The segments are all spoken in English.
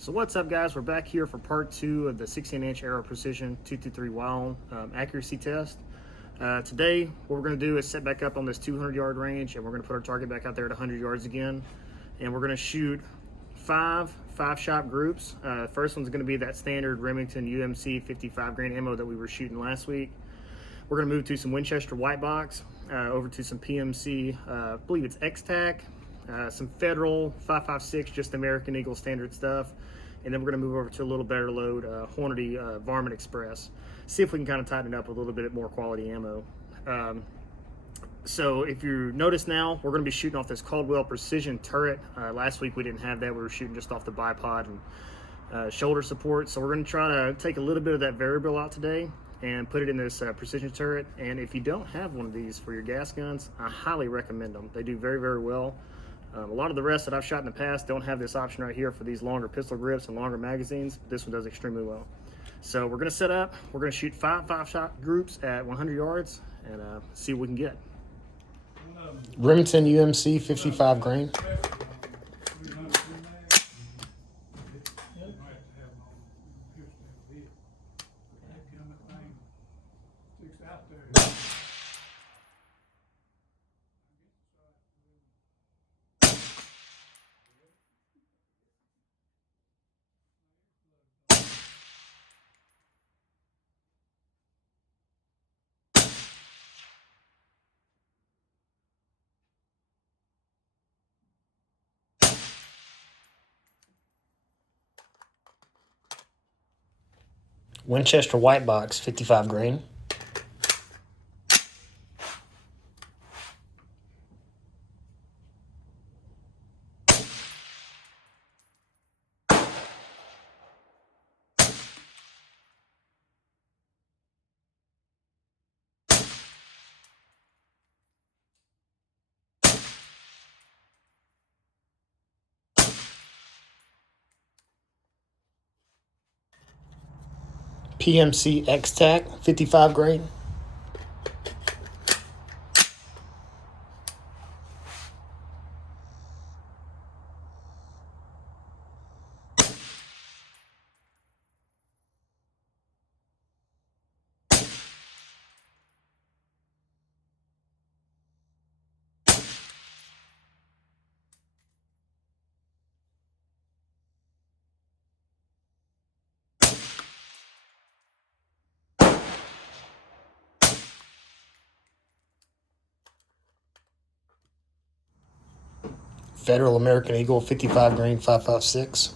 So what's up, guys? We're back here for part 2 of the 16-inch Aero Precision 223 Wild accuracy test. Today, what we're going to do is set back up on this 200-yard range, and we're going to put our target back out there at 100 yards again. And we're going to shoot five-shot groups. First one's going to be that standard Remington UMC 55 grain ammo that we were shooting last week. We're going to move to some Winchester white box, over to some PMC, I believe it's X-Tac, some Federal 5.56, just American Eagle standard stuff. And then we're going to move over to a little better load, Hornady Varmint Express. See if we can kind of tighten it up with a little bit more quality ammo. So if you notice now, we're going to be shooting off this Caldwell Precision turret. Last week we didn't have that. We were shooting just off the bipod and shoulder support. So we're going to try to take a little bit of that variable out today and put it in this precision turret. And if you don't have one of these for your gas guns, I highly recommend them. They do very, very well. A lot of the rest that I've shot in the past don't have this option right here for these longer pistol grips and longer magazines. But this one does extremely well. So we're going to set up. We're going to shoot five-shot groups at 100 yards and see what we can get. Remington UMC 55 grain. Winchester white box 55 grain. PMC X-Tac 55 grain. Federal American Eagle 55 grain 5.56.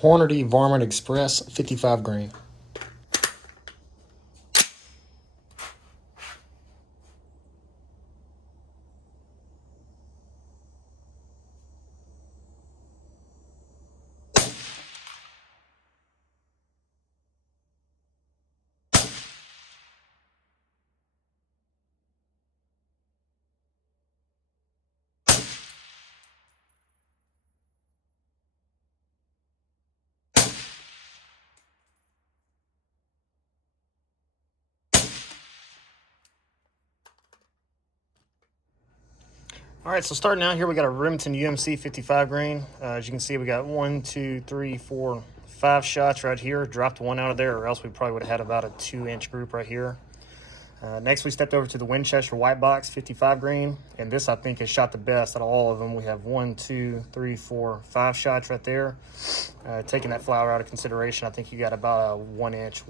Hornady Varmint Express 55 grain. All right, so starting out here, we got a Remington UMC 55 grain. As you can see, we got 1, 2, 3, 4, 5 shots right here. Dropped one out of there, or else we probably would have had about a 2-inch group right here. Next, we stepped over to the Winchester white box 55 grain, and this I think has shot the best out of all of them. We have 1, 2, 3, 4, 5 shots right there. Taking that flower out of consideration, I think you got about a 1-inch,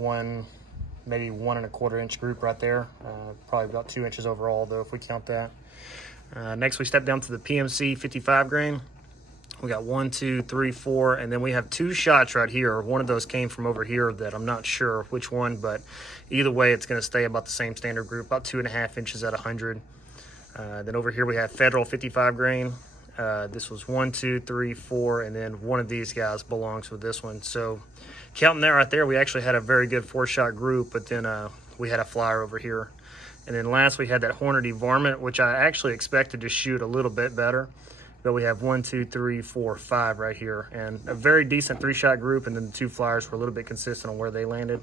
maybe 1 1/4 inch group right there. Probably about 2 inches overall, though, if we count that. Next, we step down to the PMC 55 grain. We got 1, 2, 3, 4, and then we have 2 shots right here. One of those came from over here that I'm not sure which one, but either way, it's going to stay about the same standard group, about 2.5 inches at 100. Then over here we have Federal 55 grain. This was 1, 2, 3, 4, and then one of these guys belongs with this one. So counting that right there, we actually had a very good 4-shot group, but then we had a flyer over here. And then last we had that Hornady Varmint, which I actually expected to shoot a little bit better. But we have 1, 2, 3, 4, 5 right here, and a very decent 3-shot group, and then the 2 flyers were a little bit consistent on where they landed.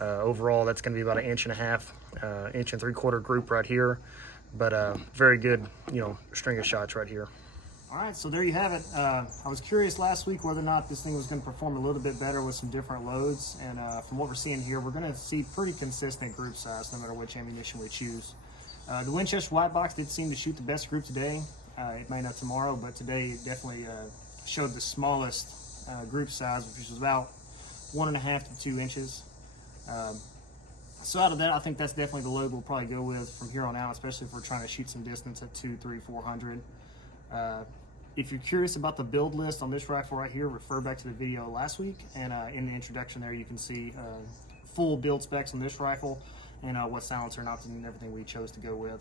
Overall, that's going to be about 1.5 inch, 1 3/4 group right here, but very good, string of shots right here. All right, so there you have it. I was curious last week whether or not this thing was going to perform a little bit better with some different loads, and from what we're seeing here, we're going to see pretty consistent group size no matter which ammunition we choose. The Winchester White Box did seem to shoot the best group today. It may not tomorrow, but today it definitely showed the smallest group size, which was about 1.5 to 2 inches. So out of that, I think that's definitely the load we'll probably go with from here on out, especially if we're trying to shoot some distance at 200, 300, 400. If you're curious about the build list on this rifle right here, refer back to the video last week, and in the introduction there you can see full build specs on this rifle and what silencer and optic and everything we chose to go with.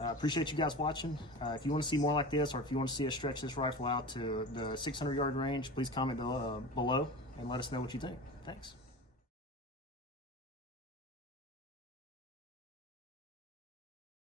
Appreciate you guys watching. If you want to see more like this, or if you want to see us stretch this rifle out to the 600-yard range, please comment below and let us know what you think. Thanks.